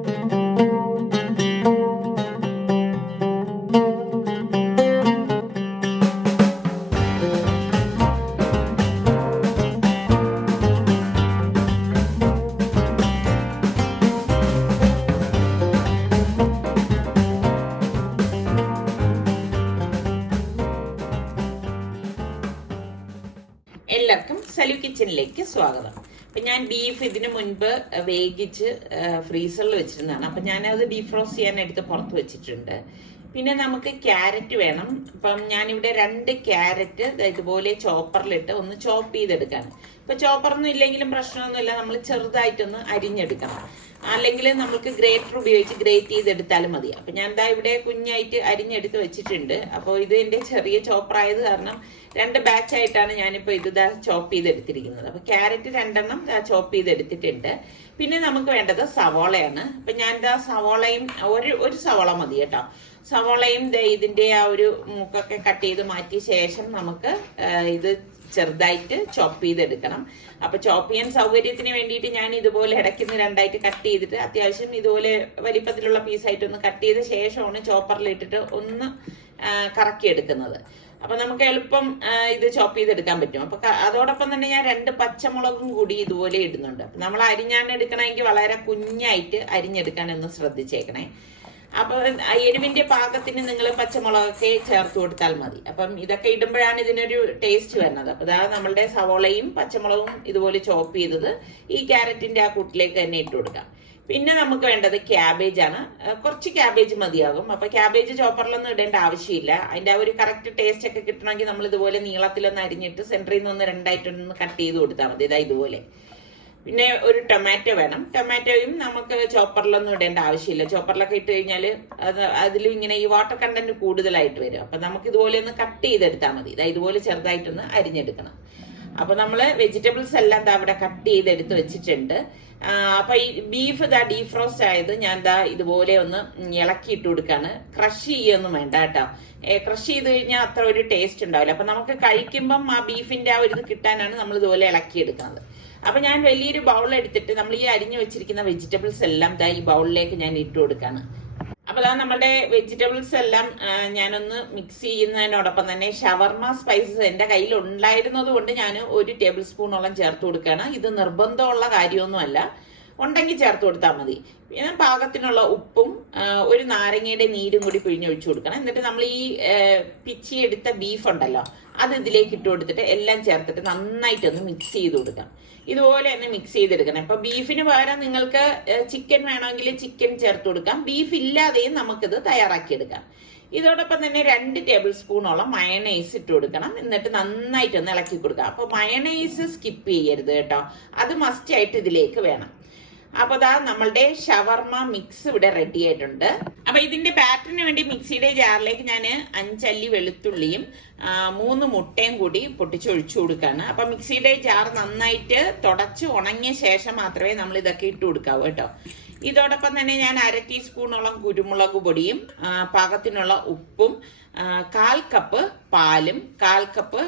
എല്ലാവർക്കും സലു കിച്ചണിലേക്ക് സ്വാഗതം. അപ്പം ഞാൻ ബീഫ് ഇതിനു മുൻപ് വേവിച്ച് ഫ്രീസറിൽ വെച്ചിരുന്നതാണ്. അപ്പം ഞാനത് ഡീഫ്രോസ്റ്റ് ചെയ്യാൻ എടുത്ത് പുറത്ത് വെച്ചിട്ടുണ്ട്. പിന്നെ നമുക്ക് ക്യാരറ്റ് വേണം. അപ്പം ഞാനിവിടെ 2 ക്യാരറ്റ് ഇതുപോലെ ചോപ്പറിലിട്ട് ഒന്ന് ചോപ്പ് ചെയ്തെടുക്കാണ്. ഇപ്പം ചോപ്പറൊന്നും ഇല്ലെങ്കിലും പ്രശ്നമൊന്നുമില്ല, നമ്മൾ ചെറുതായിട്ടൊന്ന് അരിഞ്ഞെടുക്കണം. അല്ലെങ്കിൽ നമുക്ക് ഗ്രേറ്റർ ഉപയോഗിച്ച് ഗ്രേറ്റ് ചെയ്തെടുത്താലും മതി. അപ്പം ഞാൻ എന്താ ഇവിടെ കുഞ്ഞായിട്ട് അരിഞ്ഞെടുത്ത് വെച്ചിട്ടുണ്ട്. അപ്പോൾ ഇത് എൻ്റെ ചെറിയ ചോപ്പറായത് കാരണം 2 ബാച്ചായിട്ടാണ് ഞാനിപ്പോൾ ഇത് ചോപ്പ് ചെയ്തെടുത്തിരിക്കുന്നത്. അപ്പോൾ ക്യാരറ്റ് 2 ചോപ്പ് ചെയ്തെടുത്തിട്ടുണ്ട്. പിന്നെ നമുക്ക് വേണ്ടത് സവോളയാണ്. അപ്പം ഞാൻ സവോളയും ഒരു സവോള മതി കേട്ടോ. സവോളയും ഇതിന്റെ ആ ഒരു മൂക്കൊക്കെ കട്ട് ചെയ്ത് മാറ്റിയ ശേഷം നമുക്ക് ഇത് ചെറുതായിട്ട് ചോപ്പ് ചെയ്തെടുക്കണം. അപ്പൊ ചോപ്പ് ചെയ്യാൻ സൗകര്യത്തിന് വേണ്ടിയിട്ട് ഞാൻ ഇതുപോലെ ഇടയ്ക്കുന്ന 2ആയിട്ട് കട്ട് ചെയ്തിട്ട് അത്യാവശ്യം ഇതുപോലെ വലിപ്പത്തിലുള്ള പീസായിട്ടൊന്ന് കട്ട് ചെയ്ത ശേഷമാണ് ചോപ്പറിലിട്ടിട്ട് ഒന്ന് കറക്കിയെടുക്കുന്നത്. അപ്പൊ നമുക്ക് എളുപ്പം ഇത് ചോപ്പ് ചെയ്തെടുക്കാൻ പറ്റും. അപ്പൊ അതോടൊപ്പം തന്നെ ഞാൻ 2 പച്ചമുളകും കൂടി ഇതുപോലെ ഇടുന്നുണ്ട്. അപ്പൊ നമ്മൾ അരിഞ്ഞാണ് എടുക്കണമെങ്കിൽ വളരെ കുഞ്ഞായിട്ട് അരിഞ്ഞെടുക്കാനൊന്ന് ശ്രദ്ധിച്ചേക്കണേ. അപ്പൊ എരിവിന്റെ പാകത്തിന് നിങ്ങൾ പച്ചമുളകൊക്കെ ചേർത്ത് കൊടുത്താൽ മതി. അപ്പം ഇതൊക്കെ ഇടുമ്പോഴാണ് ഇതിനൊരു ടേസ്റ്റ് വരുന്നത്. അപ്പൊ നമ്മളുടെ സവോളയും പച്ചമുളകും ഇതുപോലെ ചോപ്പ് ചെയ്തത് ഈ ക്യാരറ്റിന്റെ ആ കൂട്ടിലേക്ക് തന്നെ ഇട്ട് കൊടുക്കാം. പിന്നെ നമുക്ക് വേണ്ടത് ക്യാബേജ് ആണ്. കുറച്ച് ക്യാബേജ് മതിയാകും. അപ്പൊ ക്യാബേജ് ചോപ്പറിലൊന്നും ഇടേണ്ട ആവശ്യമില്ല. അതിന്റെ ആ ഒരു കറക്റ്റ് ടേസ്റ്റ് ഒക്കെ കിട്ടണമെങ്കിൽ നമ്മൾ ഇതുപോലെ നീളത്തിലൊന്ന് അരിഞ്ഞിട്ട് സെന്ററിൽ നിന്ന് 2ആയിട്ടൊന്ന് കട്ട് ചെയ്ത് കൊടുത്താൽ മതി. ഇതാ ഇതുപോലെ. പിന്നെ ഒരു ടൊമാറ്റോ വേണം. ടൊമാറ്റോയും നമുക്ക് ചോപ്പറിലൊന്നും ഇടേണ്ട ആവശ്യമില്ല. ചോപ്പറിലൊക്കെ ഇട്ട് കഴിഞ്ഞാൽ അതിലും ഇങ്ങനെ ഈ വാട്ടർ കണ്ടന്റ് കൂടുതലായിട്ട് വരും. അപ്പൊ നമുക്ക് ഇതുപോലെ ഒന്ന് കട്ട് ചെയ്തെടുത്താൽ മതി. ഇതുപോലെ ചെറുതായിട്ടൊന്ന് അരിഞ്ഞെടുക്കണം. അപ്പൊ നമ്മള് വെജിറ്റബിൾസ് എല്ലാം അവിടെ കട്ട് ചെയ്തെടുത്ത് വെച്ചിട്ടുണ്ട്. അപ്പൊ ഈ ബീഫ് ഡീഫ്രോസ്റ്റ് ആയത് ഞാൻ ഇതുപോലെ ഒന്ന് ഇളക്കിയിട്ട് കൊടുക്കാണ്. ക്രഷ് ചെയ്യൊന്നും വേണ്ട കേട്ടോ. ക്രഷ് ചെയ്ത് കഴിഞ്ഞാൽ അത്ര ഒരു ടേസ്റ്റ് ഉണ്ടാവില്ല. അപ്പൊ നമുക്ക് കഴിക്കുമ്പം ആ ബീഫിന്റെ ആ ഒരു ഇത് കിട്ടാനാണ് നമ്മൾ ഇതുപോലെ ഇളക്കിയെടുക്കുന്നത്. അപ്പൊ ഞാൻ വലിയൊരു ബൗൾ എടുത്തിട്ട് നമ്മൾ ഈ അരിഞ്ഞു വെച്ചിരിക്കുന്ന വെജിറ്റബിൾസ് എല്ലാം ഈ ബൗളിലേക്ക് ഞാൻ ഇട്ട് കൊടുക്കാണ്. അപ്പൊ നമ്മുടെ വെജിറ്റബിൾസ് എല്ലാം ഞാനൊന്ന് മിക്സ് ചെയ്യുന്നതിനോടൊപ്പം തന്നെ ഷവർമ സ്പൈസസ് എന്റെ കയ്യിൽ ഉണ്ടായിരുന്നത് കൊണ്ട് ഞാൻ 1 ടേബിൾ സ്പൂണോളം ചേർത്ത് കൊടുക്കുകയാണ്. ഇത് നിർബന്ധമുള്ള കാര്യമൊന്നുമല്ല, ഉണ്ടെങ്കിൽ ചേർത്ത് കൊടുത്താൽ മതി. പിന്നെ പാകത്തിനുള്ള ഉപ്പും 1 നാരങ്ങയുടെ നീരും കൂടി പിഴിഞ്ഞൊഴിച്ചു കൊടുക്കണം. എന്നിട്ട് നമ്മൾ ഈ പിച്ചിയെടുത്ത ബീഫ് ഉണ്ടല്ലോ അത് ഇതിലേക്ക് ഇട്ട് കൊടുത്തിട്ട് എല്ലാം ചേർത്തിട്ട് നന്നായിട്ടൊന്ന് മിക്സ് ചെയ്ത് കൊടുക്കാം. ഇതുപോലെ തന്നെ മിക്സ് ചെയ്തെടുക്കണം. ഇപ്പൊ ബീഫിന് പകരം നിങ്ങൾക്ക് ചിക്കൻ വേണമെങ്കിൽ ചിക്കൻ ചേർത്ത് കൊടുക്കാം. ബീഫ് ഇല്ലാതെയും നമുക്കിത് തയ്യാറാക്കിയെടുക്കാം. ഇതോടൊപ്പം തന്നെ 2 ടേബിൾ സ്പൂണോളം മയണൈസ് ഇട്ട് കൊടുക്കണം. എന്നിട്ട് നന്നായിട്ടൊന്ന് ഇളക്കി കൊടുക്കാം. അപ്പൊ മയണൈസ് സ്കിപ്പ് ചെയ്യരുത് കേട്ടോ, അത് മസ്റ്റ് ആയിട്ട് ഇതിലേക്ക് വേണം. അപ്പൊ നമ്മളുടെ ഷവർമ മിക്സ് ഇവിടെ റെഡി ആയിട്ടുണ്ട്. അപ്പൊ ഇതിന്റെ ബാറ്ററിന് വേണ്ടി മിക്സിയുടെ ജാറിലേക്ക് ഞാൻ 5 അല്ലി വെളുത്തുള്ളിയും 3 മുട്ടയും കൂടി പൊട്ടിച്ചൊഴിച്ചു കൊടുക്കാണ്. അപ്പൊ മിക്സിയുടെ ജാർ നന്നായിട്ട് തുടച്ച് ഉണങ്ങിയ ശേഷം മാത്രമേ നമ്മൾ ഇതൊക്കെ ഇട്ട് കൊടുക്കാവൂ കേട്ടോ. ഇതോടൊപ്പം തന്നെ ഞാൻ 1/2 ടീസ്പൂണോളം കുരുമുളക് പൊടിയും പാകത്തിനുള്ള ഉപ്പും 1/4 കപ്പ് പാലും 1/4 കപ്പ്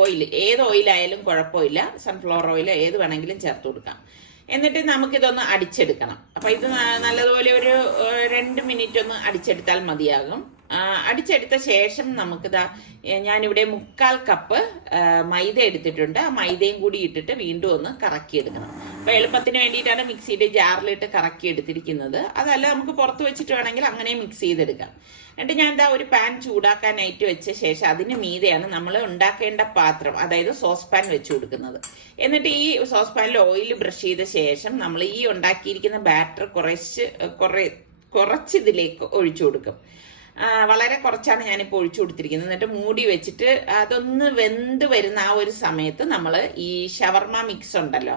ഓയിൽ, ഏത് ഓയിലായാലും കുഴപ്പമില്ല, സൺഫ്ലവർ ഓയിൽ ഏത് വേണമെങ്കിലും ചേർത്ത് കൊടുക്കാം. എന്നിട്ട് നമുക്കിതൊന്ന് അടിച്ചെടുക്കണം. അപ്പൊ ഇത് നല്ലതുപോലെ ഒരു 2 മിനിറ്റ് ഒന്ന് അടിച്ചെടുത്താൽ മതിയാകും. അടിച്ചെടുത്ത ശേഷം ഞാനിവിടെ 1/4 കപ്പ് മൈദ എടുത്തിട്ടുണ്ട്. ആ മൈദയും കൂടി ഇട്ടിട്ട് വീണ്ടും ഒന്ന് കറക്കിയെടുക്കണം. അപ്പൊ എളുപ്പത്തിന് വേണ്ടിയിട്ടാണ് മിക്സിയുടെ ജാറിലിട്ട് കറക്കി എടുത്തിരിക്കുന്നത്. അതല്ല നമുക്ക് പുറത്ത് വെച്ചിട്ട് വേണമെങ്കിൽ അങ്ങനെ മിക്സ് ചെയ്തെടുക്കാം. എന്നിട്ട് ഞാൻ ഒരു പാൻ ചൂടാക്കാനായിട്ട് വെച്ച ശേഷം അതിന് മീതെയാണ് നമ്മൾ ഉണ്ടാക്കേണ്ട പാത്രം, അതായത് സോസ് പാൻ വെച്ച് കൊടുക്കുന്നത്. എന്നിട്ട് ഈ സോസ് പാനിൽ ഓയിൽ ബ്രഷ് ചെയ്ത ശേഷം നമ്മൾ ഈ ഉണ്ടാക്കിയിരിക്കുന്ന ബാറ്റർ കുറച്ച് ഇതിലേക്ക് ഒഴിച്ചു കൊടുക്കും. വളരെ കുറച്ചാണ് ഞാനിപ്പോൾ ഒഴിച്ചു കൊടുത്തിരിക്കുന്നത്. എന്നിട്ട് മൂടി വെച്ചിട്ട് അതൊന്ന് വെന്ത് വരുന്ന ആ ഒരു സമയത്ത് നമ്മൾ ഈ ഷവർമ മിക്സ് ഉണ്ടല്ലോ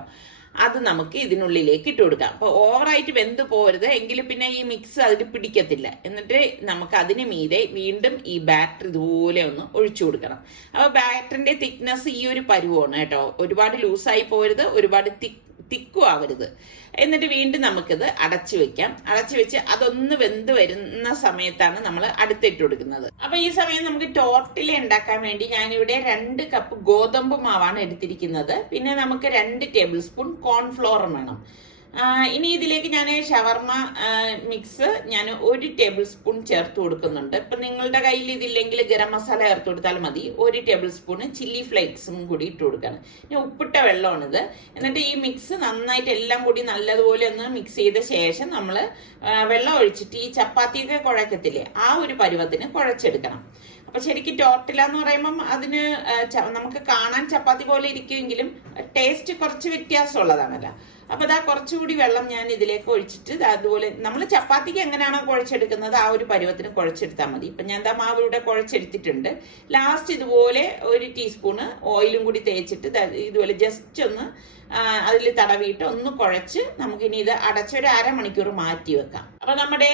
അത് നമുക്ക് ഇതിനുള്ളിലേക്ക് ഇട്ട് കൊടുക്കാം. അപ്പൊ ഓവറായിട്ട് വെന്ത് പോരുത്, എങ്കിലും പിന്നെ ഈ മിക്സ് അതിൽ പിടിക്കത്തില്ല. എന്നിട്ട് നമുക്ക് അതിന് മീതെ വീണ്ടും ഈ ബാറ്റർ ഇതുപോലെ ഒന്ന് ഒഴിച്ചു കൊടുക്കണം. അപ്പൊ ബാറ്ററിന്റെ തിക്നെസ് ഈ ഒരു പരുവമാണ് കേട്ടോ. ഒരുപാട് ലൂസായി പോരുത്, ഒരുപാട് തിക്കും ആവരുത്. എന്നിട്ട് വീണ്ടും നമുക്കിത് അടച്ചു വെക്കാം. അടച്ചു വെച്ച് അതൊന്ന് വെന്ത് വരുന്ന സമയത്താണ് നമ്മൾ അടുത്തിട്ട് കൊടുക്കുന്നത്. അപ്പൊ ഈ സമയം നമുക്ക് ടോർട്ടില ഉണ്ടാക്കാൻ വേണ്ടി ഞാനിവിടെ 2 കപ്പ് ഗോതമ്പ് മാവാണ് എടുത്തിരിക്കുന്നത്. പിന്നെ നമുക്ക് 2 ടേബിൾ സ്പൂൺ കോൺഫ്ലോറും വേണം. ഇനി ഇതിലേക്ക് ഞാൻ ഷവർമ മിക്സ് ഞാൻ 1 ടേബിൾ സ്പൂൺ ചേർത്ത് കൊടുക്കുന്നുണ്ട്. ഇപ്പൊ നിങ്ങളുടെ കയ്യിൽ ഇതില്ലെങ്കിൽ ഗരം മസാല ചേർത്ത് കൊടുത്താൽ മതി. 1 ടേബിൾ സ്പൂൺ ചില്ലി ഫ്ലേക്സും കൂടി ഇട്ട് കൊടുക്കണം. ഇനി ഉപ്പിട്ട വെള്ളമാണിത്. എന്നിട്ട് ഈ മിക്സ് നന്നായിട്ട് എല്ലാം കൂടി നല്ലതുപോലെ ഒന്ന് മിക്സ് ചെയ്ത ശേഷം നമ്മൾ വെള്ളം ഒഴിച്ചിട്ട് ഈ ചപ്പാത്തിയൊക്കെ കുഴക്കത്തില്ലേ ആ ഒരു പരുവത്തിന് കുഴച്ചെടുക്കണം. അപ്പൊ ശരിക്കും ടോർട്ടില എന്ന് പറയുമ്പം അതിന് നമുക്ക് കാണാൻ ചപ്പാത്തി പോലെ ഇരിക്കുമെങ്കിലും ടേസ്റ്റ് കുറച്ച് വ്യത്യാസമുള്ളതാണല്ലോ. അപ്പൊ ഇതാ കുറച്ചുകൂടി വെള്ളം ഞാൻ ഇതിലേക്ക് ഒഴിച്ചിട്ട് അതുപോലെ നമ്മൾ ചപ്പാത്തിക്ക് എങ്ങനെയാണോ കുഴച്ചെടുക്കുന്നത് ആ ഒരു പരുവത്തിന് കുഴച്ചെടുത്താൽ മതി. ഇപ്പൊ ഞാൻ മാവ് ഇവിടെ കുഴച്ചെടുത്തിട്ടുണ്ട്. ലാസ്റ്റ് ഇതുപോലെ 1 ടീസ്പൂണ് ഓയിലും കൂടി തേച്ചിട്ട് ഇതുപോലെ ജസ്റ്റ് ഒന്ന് അതിൽ തടവിയിട്ട് ഒന്ന് കുഴച്ച് നമുക്കിനി ഇത് അടച്ചൊരു അരമണിക്കൂർ മാറ്റി വെക്കാം. അപ്പൊ നമ്മുടെ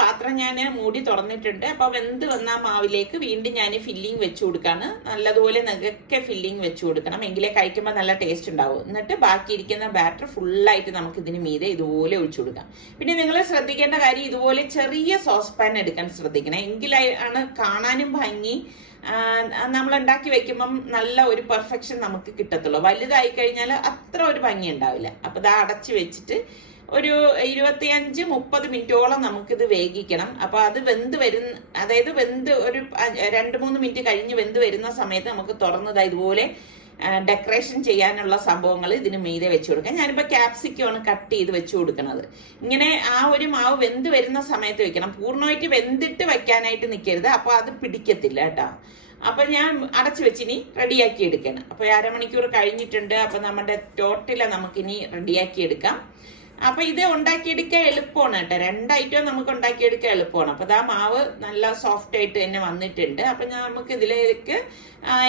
പാത്രം ഞാൻ മൂടി തുറന്നിട്ടുണ്ട്. അപ്പൊ വെന്ത് വന്ന മാവിലേക്ക് വീണ്ടും ഞാൻ ഫില്ലിംഗ് വെച്ചു കൊടുക്കാണ്. നല്ലതുപോലെ നെകക്കെ ഫില്ലിംഗ് വെച്ചു കൊടുക്കണം, എങ്കിലേ കഴിക്കുമ്പോൾ നല്ല ടേസ്റ്റ് ഉണ്ടാവും. എന്നിട്ട് ബാക്കിയിരിക്കുന്ന ബാറ്റർ ഫുള്ളായിട്ട് നമുക്ക് ഇതിന് മീതെ ഇതുപോലെ ഒഴിച്ചു കൊടുക്കാം. പിന്നെ നിങ്ങൾ ശ്രദ്ധിക്കേണ്ട കാര്യം ഇതുപോലെ ചെറിയ സോസ് പാൻ എടുക്കാൻ ശ്രദ്ധിക്കണം, എങ്കിലാണ് കാണാനും ഭംഗി, നമ്മൾ ഉണ്ടാക്കി വെക്കുമ്പം നല്ല ഒരു പെർഫെക്ഷൻ നമുക്ക് കിട്ടത്തുള്ളൂ. വലുതായി കഴിഞ്ഞാൽ അത്ര ഒരു ഭംഗി ഉണ്ടാവില്ല. അപ്പൊ ഇത് അടച്ചു വെച്ചിട്ട് ഒരു 25-30 മിനിറ്റോളം നമുക്കിത് വേവിക്കണം. അപ്പൊ അത് വെന്ത് വരുന്ന, അതായത് വെന്ത് ഒരു 2-3 മിനിറ്റ് കഴിഞ്ഞ് വെന്ത് വരുന്ന സമയത്ത് നമുക്ക് തുറന്നതാ ഇതുപോലെ ഡെക്കറേഷൻ ചെയ്യാനുള്ള സംഭവങ്ങൾ ഇതിന് മീതെ വെച്ചു കൊടുക്കാം. ഞാനിപ്പോ ക്യാപ്സിക്കമാണ് കട്ട് ചെയ്ത് വെച്ചു കൊടുക്കുന്നത്. ഇങ്ങനെ ആ ഒരു മാവ് വെന്ത് വരുന്ന സമയത്ത് വെക്കണം, പൂർണ്ണമായിട്ട് വെന്തിട്ട് വെക്കാനായിട്ട് നിൽക്കരുത്, അപ്പൊ അത് പിടിക്കത്തില്ല കേട്ടോ. അപ്പൊ ഞാൻ അടച്ചു വെച്ചിനി റെഡിയാക്കി എടുക്കണം. അപ്പൊ 1/2 മണിക്കൂർ കഴിഞ്ഞിട്ടുണ്ട്. അപ്പൊ നമ്മുടെ ടോർട്ടില നമുക്കിനി റെഡിയാക്കി എടുക്കാം. അപ്പൊ ഇത് ഉണ്ടാക്കിയെടുക്കാൻ എളുപ്പമാണ് കേട്ടോ. 2 ഐറ്റം നമുക്ക് ഉണ്ടാക്കിയെടുക്കാൻ എളുപ്പമാണ്. അപ്പൊ ആ മാവ് നല്ല സോഫ്റ്റ് ആയിട്ട് തന്നെ വന്നിട്ടുണ്ട്. അപ്പൊ നമുക്ക് ഇതിലേക്ക്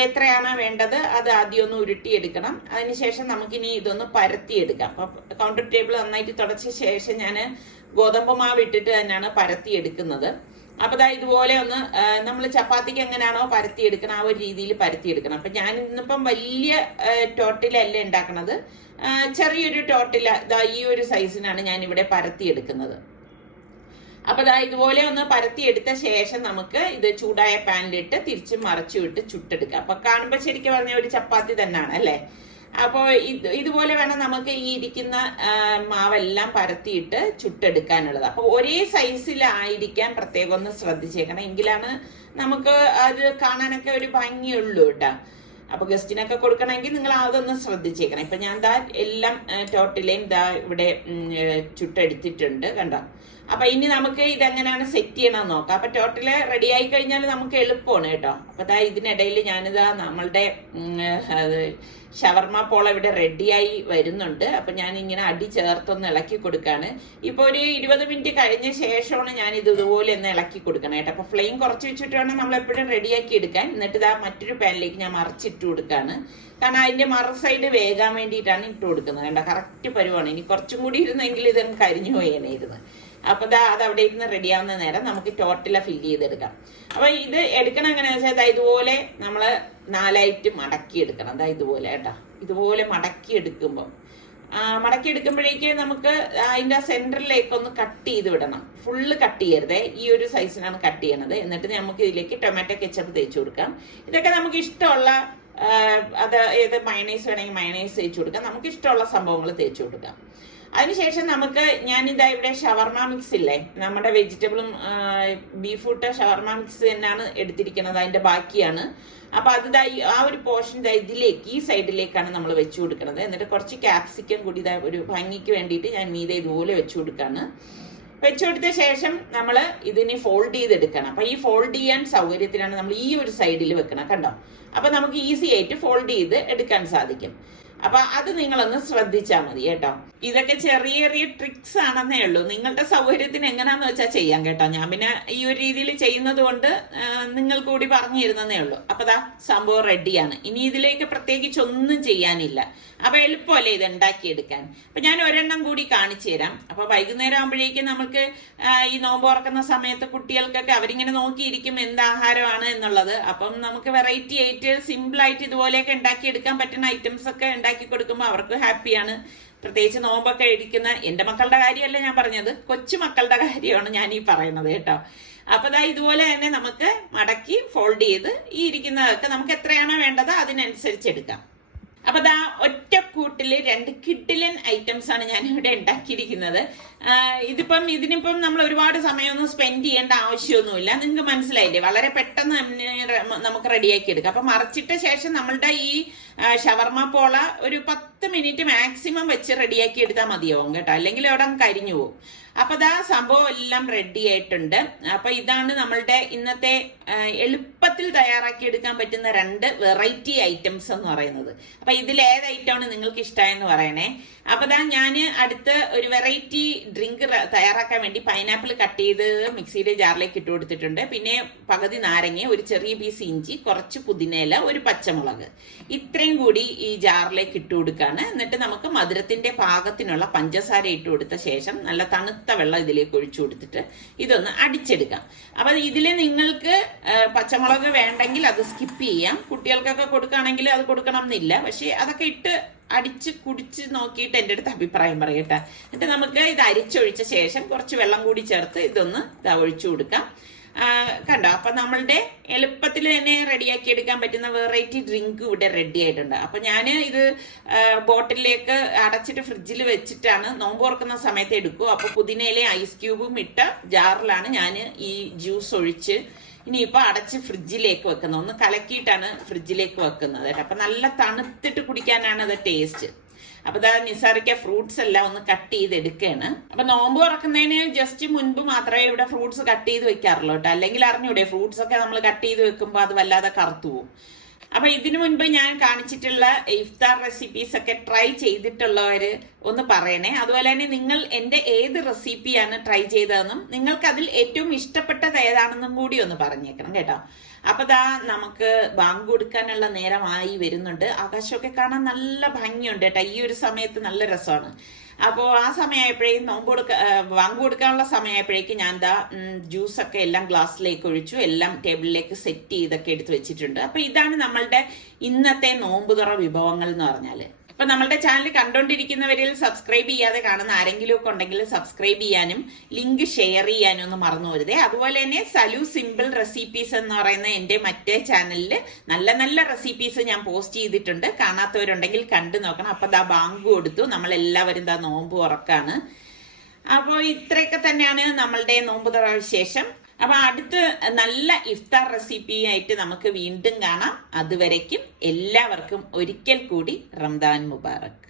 എത്രയാണോ വേണ്ടത് അത് ആദ്യം ഒന്ന് ഉരുട്ടിയെടുക്കണം. അതിനുശേഷം നമുക്കിനി ഇതൊന്ന് പരത്തിയെടുക്കാം. അപ്പൊ കൗണ്ടർ ടേബിൾ നന്നായിട്ട് തുടച്ച ശേഷം ഞാൻ ഗോതമ്പ് മാവ് ഇട്ടിട്ട് തന്നെയാണ് പരത്തിയെടുക്കുന്നത്. അപ്പൊ ഇതുപോലെ ഒന്ന് നമ്മൾ ചപ്പാത്തിക്ക് എങ്ങനെയാണോ പരത്തിയെടുക്കണം ആ ഒരു രീതിയിൽ പരത്തിയെടുക്കണം. അപ്പൊ ഞാൻ ഇന്നിപ്പം വലിയ ടോർട്ടില അല്ല ഉണ്ടാക്കണത്, ചെറിയൊരു ടോർട്ടില ഈ ഒരു സൈസിനാണ് ഞാൻ ഇവിടെ പരത്തിയെടുക്കുന്നത്. അപ്പൊ ഇതുപോലെ ഒന്ന് പരത്തിയെടുത്ത ശേഷം നമുക്ക് ഇത് ചൂടായ പാനിലിട്ട് തിരിച്ചും മറച്ചും ഇട്ട് ചുട്ടെടുക്കാം. അപ്പൊ കാണുമ്പോ ശരിക്കും പറഞ്ഞ ഒരു ചപ്പാത്തി തന്നെയാണ് അല്ലേ. അപ്പോ ഇതുപോലെ വേണം നമുക്ക് ഈ ഇരിക്കുന്ന മാവെല്ലാം പരത്തിയിട്ട് ചുട്ടെടുക്കാനുള്ളത്. അപ്പൊ ഒരേ സൈസിലായിരിക്കാൻ പ്രത്യേകം ഒന്ന് ശ്രദ്ധിച്ചേക്കണം, എങ്കിലാണ് നമുക്ക് അത് കാണാനൊക്കെ ഒരു ഭംഗിയുള്ളൂ കേട്ടോ. അപ്പൊ ഗസ്റ്റിനൊക്കെ കൊടുക്കണമെങ്കിൽ നിങ്ങൾ അതൊന്ന് ശ്രദ്ധിച്ചേക്കണം. ഇപ്പൊ ഞാൻ എല്ലാം ടോർട്ടിലയും ഇവിടെ ചുട്ടെടുത്തിട്ടുണ്ട് കണ്ടോ. അപ്പൊ ഇനി നമുക്ക് ഇതെങ്ങനെയാണ് സെറ്റ് ചെയ്യണമെന്ന് നോക്കാം. അപ്പൊ ടോർട്ടില റെഡി ആയി കഴിഞ്ഞാൽ നമുക്ക് എളുപ്പമാണ് കേട്ടോ. അപ്പൊ ഇതിനിടയിൽ ഞാനിതാ നമ്മളുടെ ഷവർമ പോള ഇവിടെ റെഡിയായി വരുന്നുണ്ട്. അപ്പൊ ഞാൻ ഇങ്ങനെ അടി ചേർത്തൊന്ന് ഇളക്കി കൊടുക്കാണ്. ഇപ്പൊ ഒരു 20 മിനിറ്റ് കഴിഞ്ഞ ശേഷമാണ് ഞാൻ ഇത് ഇതുപോലെ ഒന്ന് ഇളക്കി കൊടുക്കണം കേട്ടോ. അപ്പൊ ഫ്ലെയിം കുറച്ച് വെച്ചിട്ട് വേണം നമ്മൾ എപ്പോഴും റെഡിയാക്കി എടുക്കാൻ. എന്നിട്ട് മറ്റൊരു പാനിലേക്ക് ഞാൻ മറിച്ചിട്ട് കൊടുക്കാണ്. കാരണം അതിന്റെ മറു സൈഡ് വേകാൻ വേണ്ടിയിട്ടാണ് ഇട്ട് കൊടുക്കുന്നത്. കണ്ടോ, കറക്റ്റ് പരുവാണ്. ഇനി കുറച്ചും കൂടി ഇരുന്നെങ്കിൽ ഇതങ്ങ് കരിഞ്ഞു പോയേനായിരുന്നു. അപ്പൊ അത് അവിടെ ഇരുന്ന് റെഡിയാവുന്ന നേരം നമുക്ക് ടോർട്ടില ഫില്ല് ചെയ്തെടുക്കാം. അപ്പൊ ഇത് എടുക്കണം എങ്ങനെയാണെന്ന് വെച്ചാൽ ഇതുപോലെ നമ്മള് 4ആയിട്ട് മടക്കി എടുക്കണം. ഇതുപോലെ കേട്ടോ, ഇതുപോലെ മടക്കി എടുക്കുമ്പോഴേക്ക് നമുക്ക് അതിന്റെ സെന്ററിലേക്ക് ഒന്ന് കട്ട് ചെയ്ത് വിടണം. ഫുള്ള് കട്ട് ചെയ്യരുതേ, ഈ ഒരു സൈസിനാണ് കട്ട് ചെയ്യണത്. എന്നിട്ട് നമുക്ക് ഇതിലേക്ക് ടൊമാറ്റോ കെച്ചപ്പ് തേച്ച് കൊടുക്കാം. ഇതൊക്കെ നമുക്ക് ഇഷ്ടമുള്ള ഏത് മയണൈസ് വേണമെങ്കിൽ മയണൈസ് തേച്ച് കൊടുക്കാം. നമുക്ക് ഇഷ്ടമുള്ള സംഭവങ്ങൾ തേച്ച് കൊടുക്കാം. അതിനുശേഷം നമുക്ക് ഞാനിതാ ഇവിടെ ഷവർമ മിക്സ് ഇല്ലേ, നമ്മുടെ വെജിറ്റബിളും ബീഫ് ഇട്ട ഷവർമ മിക്സ് തന്നെയാണ് എടുത്തിരിക്കുന്നത്, അതിന്റെ ബാക്കിയാണ്. അപ്പൊ ആ ഒരു പോർഷൻ ഇതിലേക്ക് ഈ സൈഡിലേക്കാണ് നമ്മൾ വെച്ചു കൊടുക്കുന്നത്. എന്നിട്ട് കുറച്ച് ക്യാപ്സിക്കം കൂടി ഒരു ഭംഗിക്ക് വേണ്ടിയിട്ട് ഞാൻ മീതെ ഇതുപോലെ വെച്ചു കൊടുക്കാണ്. വെച്ചുകൊടുത്ത ശേഷം നമ്മൾ ഇതിനെ ഫോൾഡ് ചെയ്തെടുക്കണം. അപ്പൊ ഈ ഫോൾഡ് ചെയ്യാൻ സൗകര്യത്തിനാണ് നമ്മൾ ഈ ഒരു സൈഡിൽ വെക്കണം കണ്ടോ. അപ്പൊ നമുക്ക് ഈസി ആയിട്ട് ഫോൾഡ് ചെയ്ത് എടുക്കാൻ സാധിക്കും. അപ്പൊ അത് നിങ്ങളൊന്ന് ശ്രദ്ധിച്ചാൽ മതി കേട്ടോ. ഇതൊക്കെ ചെറിയ ചെറിയ ട്രിക്സ് ആണെന്നേ ഉള്ളൂ. നിങ്ങളുടെ സൗകര്യത്തിന് എങ്ങനെയാന്ന് വെച്ചാൽ ചെയ്യാം കേട്ടോ. ഞാൻ പിന്നെ ഈ ഒരു രീതിയിൽ ചെയ്യുന്നത് കൊണ്ട് നിങ്ങൾ കൂടി പറഞ്ഞു തരുന്നതേ ഉള്ളൂ. അപ്പൊ സംഭവം റെഡിയാണ്. ഇനി ഇതിലേക്ക് പ്രത്യേകിച്ച് ഒന്നും ചെയ്യാനില്ല. അപ്പൊ എളുപ്പമല്ലേ ഇത് ഉണ്ടാക്കിയെടുക്കാൻ. അപ്പൊ ഞാൻ ഒരെണ്ണം കൂടി കാണിച്ചു തരാം. അപ്പൊ വൈകുന്നേരം ആകുമ്പോഴേക്കും നമുക്ക് ഈ നോമ്പ് തുറക്കുന്ന സമയത്ത് കുട്ടികൾക്കൊക്കെ അവരിങ്ങനെ നോക്കിയിരിക്കും എന്ത് ആഹാരമാണ് എന്നുള്ളത്. അപ്പം നമുക്ക് വെറൈറ്റി ആയിട്ട് സിമ്പിൾ ആയിട്ട് ഇതുപോലെയൊക്കെ ഉണ്ടാക്കിയെടുക്കാൻ പറ്റുന്ന ഐറ്റംസ് ഒക്കെ ഉണ്ടാക്കി കൊടുക്കുമ്പോൾ അവർക്ക് ഹാപ്പിയാണ്. പ്രത്യേകിച്ച് നോമ്പൊക്കെ ഇരിക്കുന്ന എന്റെ മക്കളുടെ കാര്യമല്ല ഞാൻ പറഞ്ഞത്, കൊച്ചു മക്കളുടെ കാര്യമാണ് ഞാൻ ഈ പറയുന്നത് കേട്ടോ. അപ്പൊ ഇതുപോലെ തന്നെ നമുക്ക് മടക്കി ഫോൾഡ് ചെയ്ത് ഈ ഇരിക്കുന്നതൊക്കെ നമുക്ക് എത്രയാണോ വേണ്ടത് അതിനനുസരിച്ച് എടുക്കാം. അപ്പൊ ദാ ഒറ്റക്കൂട്ടില് 2 കിഡിലൻ ഐറ്റംസ് ആണ് ഞാൻ ഇവിടെ ഉണ്ടാക്കിയിരിക്കുന്നത്. ഇതിനിപ്പം നമ്മൾ ഒരുപാട് സമയമൊന്നും സ്പെൻഡ് ചെയ്യേണ്ട ആവശ്യമൊന്നുമില്ല. നിങ്ങൾക്ക് മനസ്സിലായില്ലേ, വളരെ പെട്ടെന്ന് നമുക്ക് റെഡിയാക്കി എടുക്കാം. അപ്പൊ മറിച്ചിട്ട ശേഷം നമ്മളുടെ ഈ ഷവർമ പോള ഒരു 10 മിനിറ്റ് മാക്സിമം വെച്ച് റെഡിയാക്കി എടുത്താൽ മതിയാവും കേട്ടോ, അല്ലെങ്കിൽ അവിടെ കരിഞ്ഞു പോകും. അപ്പൊ ദാ സംഭവം എല്ലാം റെഡി ആയിട്ടുണ്ട്. അപ്പൊ ഇതാണ് നമ്മളുടെ ഇന്നത്തെ എളുപ്പത്തിൽ തയ്യാറാക്കി എടുക്കാൻ പറ്റുന്ന 2 വെറൈറ്റി ഐറ്റംസ് എന്ന് പറയുന്നത്. അപ്പൊ ഇതിൽ ഏത് ഐറ്റമാണ് നിങ്ങൾക്ക് ഇഷ്ടമായെന്ന് പറയണേ. അപ്പൊ ദാ ഞാൻ അടുത്ത് ഒരു വെറൈറ്റി ഡ്രിങ്ക് തയ്യാറാക്കാൻ വേണ്ടി പൈനാപ്പിൾ കട്ട് ചെയ്ത് മിക്സിയുടെ ജാറിലേക്ക് ഇട്ട് കൊടുത്തിട്ടുണ്ട്. പിന്നെ പകുതി നാരങ്ങ, ഒരു ചെറിയ പീസ് ഇഞ്ചി, കുറച്ച് പുതിനയില, ഒരു പച്ചമുളക്, ഇത്രയും കൂടി ഈ ജാറിലേക്ക് ഇട്ട് കൊടുക്കാണ്. എന്നിട്ട് നമുക്ക് മധുരത്തിന്റെ പാകത്തിനുള്ള പഞ്ചസാര ഇട്ട് കൊടുത്ത ശേഷം നല്ല തണുത്ത വെള്ളം ഇതിലേക്ക് ഒഴിച്ചു കൊടുത്തിട്ട് ഇതൊന്ന് അടിച്ചെടുക്കാം. അപ്പൊ ഇതില് നിങ്ങൾക്ക് പച്ചമുളക് വേണ്ടെങ്കിൽ അത് സ്കിപ്പ് ചെയ്യാം. കുട്ടികൾക്കൊക്കെ കൊടുക്കുകയാണെങ്കിൽ അത് കൊടുക്കണം എന്നില്ല. പക്ഷെ അതൊക്കെ ഇട്ട് അടിച്ച് കുടിച്ച് നോക്കിയിട്ട് എൻ്റെ അടുത്ത് അഭിപ്രായം പറയട്ടെ. എന്നിട്ട് നമുക്ക് ഇത് അരിച്ചൊഴിച്ച ശേഷം കുറച്ച് വെള്ളം കൂടി ചേർത്ത് ഇതൊന്ന് ഒഴിച്ചു കൊടുക്കാം. കണ്ടോ, അപ്പൊ നമ്മളുടെ എളുപ്പത്തിൽ തന്നെ റെഡിയാക്കി എടുക്കാൻ പറ്റുന്ന വെറൈറ്റി ഡ്രിങ്ക് ഇവിടെ റെഡി ആയിട്ടുണ്ട്. അപ്പൊ ഞാൻ ഇത് ബോട്ടിലേക്ക് അടച്ചിട്ട് ഫ്രിഡ്ജിൽ വെച്ചിട്ടാണ് നോമ്പ് തുറക്കുന്ന സമയത്ത് എടുക്കും. അപ്പൊ പുതിനയിലെ ഐസ് ക്യൂബും ഇട്ട ജാറിലാണ് ഞാൻ ഈ ജ്യൂസ് ഒഴിച്ച് ഇനിയിപ്പോ അടച്ച് ഫ്രിഡ്ജിലേക്ക് വെക്കുന്നത്. ഒന്ന് കലക്കിയിട്ടാണ് ഫ്രിഡ്ജിലേക്ക് വെക്കുന്നത്. അപ്പൊ നല്ല തണുത്തിട്ട് കുടിക്കാനാണ് അത് ടേസ്റ്റ്. അപ്പൊ നിസാറിക്ക ഫ്രൂട്ട്സ് എല്ലാം ഒന്ന് കട്ട് ചെയ്ത് എടുക്കുകയാണ്. അപ്പൊ നോമ്പ് തുറക്കുന്നതിന് ജസ്റ്റ് മുൻപ് മാത്രമേ ഇവിടെ ഫ്രൂട്ട്സ് കട്ട് ചെയ്ത് വെക്കാറുള്ളൂ കേട്ടോ. അല്ലെങ്കിൽ അറിഞ്ഞൂടെ, ഫ്രൂട്ട്സ് ഒക്കെ നമ്മൾ കട്ട് ചെയ്ത് വെക്കുമ്പോൾ അത് വല്ലാതെ കറുത്തു പോകും. അപ്പൊ ഇതിനു മുൻപ് ഞാൻ കാണിച്ചിട്ടുള്ള ഇഫ്താർ റെസിപ്പീസ് ഒക്കെ ട്രൈ ചെയ്തിട്ടുള്ളവര് ഒന്ന് പറയണേ. അതുപോലെ തന്നെ നിങ്ങൾ എന്റെ ഏത് റെസിപ്പിയാണ് ട്രൈ ചെയ്തതെന്നും നിങ്ങൾക്ക് അതിൽ ഏറ്റവും ഇഷ്ടപ്പെട്ടത് ഏതാണെന്നും കൂടി ഒന്ന് പറഞ്ഞേക്കണം കേട്ടോ. അപ്പൊ നമുക്ക് ബാങ്ക് കൊടുക്കാനുള്ള നേരമായി വരുന്നുണ്ട്. ആകാശമൊക്കെ കാണാൻ നല്ല ഭംഗിയുണ്ട് കേട്ടോ. ഈ ഒരു സമയത്ത് നല്ല രസമാണ്. അപ്പോൾ ആ സമയമായപ്പോഴേക്കും ബാങ്ക് കൊടുക്കാനുള്ള സമയമായപ്പോഴേക്കും ഞാൻ ജ്യൂസൊക്കെ എല്ലാം ഗ്ലാസ്സിലേക്ക് ഒഴിച്ചു, എല്ലാം ടേബിളിലേക്ക് സെറ്റ് ചെയ്തൊക്കെ എടുത്ത് വെച്ചിട്ടുണ്ട്. അപ്പൊ ഇതാണ് നമ്മളുടെ ഇന്നത്തെ നോമ്പുതുറ വിഭവങ്ങൾ എന്ന് പറഞ്ഞാല്. അപ്പൊ നമ്മളുടെ ചാനൽ കണ്ടോണ്ടിരിക്കുന്നവരിൽ സബ്സ്ക്രൈബ് ചെയ്യാതെ കാണുന്ന ആരെങ്കിലും ഒക്കെ ഉണ്ടെങ്കിൽ സബ്സ്ക്രൈബ് ചെയ്യാനും ലിങ്ക് ഷെയർ ചെയ്യാനും ഒന്നും മറന്നു പോരുതേ. അതുപോലെ തന്നെ സലു സിമ്പിൾ റെസിപ്പീസ് എന്ന് പറയുന്ന എന്റെ മറ്റേ ചാനലിൽ നല്ല നല്ല റെസിപ്പീസ് ഞാൻ പോസ്റ്റ് ചെയ്തിട്ടുണ്ട്. കാണാത്തവരുണ്ടെങ്കിൽ കണ്ടു നോക്കണം. അപ്പൊ ബാങ്ക് കൊടുത്തു, നമ്മളെല്ലാവരും നോമ്പ് ഉറക്കാണ്. അപ്പോൾ ഇത്രയൊക്കെ തന്നെയാണ് നമ്മളുടെ നോമ്പ് തുറ വിശേഷം. അപ്പൊ അടുത്ത് നല്ല ഇഫ്താർ റെസിപ്പി ആയിട്ട് നമുക്ക് വീണ്ടും കാണാം. അതുവരയ്ക്കും എല്ലാവർക്കും ഒരിക്കൽ കൂടി റംദാൻ മുബാറക്.